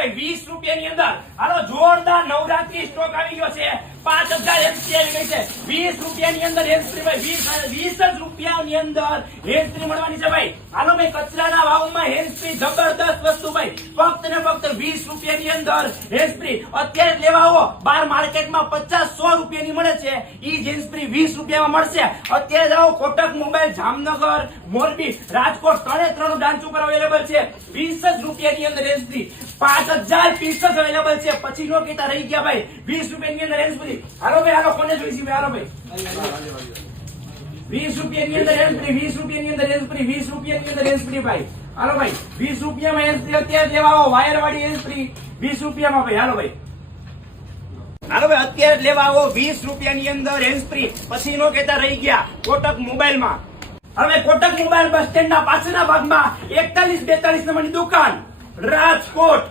ભાઈ 20 રૂપિયાની અંદર. હાલો જોરદાર નવરાત્રી સ્ટોક આવી ગયો છે. 5000 હેન્ડસ્પ્રી આવી ગઈ છે. 20 રૂપિયાની અંદર હેન્ડસ્પ્રી ભાઈ 20 જ રૂપિયાની અંદર હેન્ડસ્પ્રી મળવાની છે ભાઈ. હાલો ભાઈ કચરાના ભાવમાં હેન્ડસ્પ્રી જબરદસ્ત વસ્તુ ભાઈ. ફક્ત ને ફક્ત 20 રૂપિયાની અંદર હેન્ડસ્પ્રી અત્યારે જ લેવા આવો. બાર માર્કેટમાં 50-100 રૂપિયાની મળે છે. ઈ હેન્ડસ્પ્રી 20 રૂપિયામાં મળશે. અત્યારે જાઓ કોટક મોબાઈલ જામનગર, મોરબી, રાજકોટ ત્રણે બ્રાન્ચ ઉપર અવેલેબલ છે. 20 જ રૂપિયાની અંદર હેન્ડસ્પ્રી 5000 પીસ જ અવેલેબલ છે. પછી નો કીતા રહી ગયા ભાઈ 20 રૂપિયાની અંદર હેન્ડસ્પ્રી. હાલો ભાઈ હાલો કોને જોઈશે ભાઈ? હાલો ભાઈ 20 રૂપિયાની અંદર હેન્ડસ્પ્રી, 20 રૂપિયાની અંદર હેન્ડસ્પ્રી, 20 રૂપિયાની અંદર હેન્ડસ્પ્રી ભાઈ. હાલો ભાઈ 20 રૂપિયામાં હેન્ડસ્પ્રી અત્યારે લેવા આવો. વાયર વાળી હેન્ડસ્પ્રી 20 રૂપિયામાં ભાઈ. હાલો ભાઈ હાલો ભાઈ અત્યારે લેવા આવો 20 રૂપિયાની અંદર હેન્ડસ્પ્રી. પછી નો કહેતા રહી ગયા કોટક મોબાઈલમાં. હવે કોટક મોબાઈલ બસ સ્ટેન્ડ ના પાછળના ભાગમાં 41-42 નંબરની દુકાન રાજકોટ.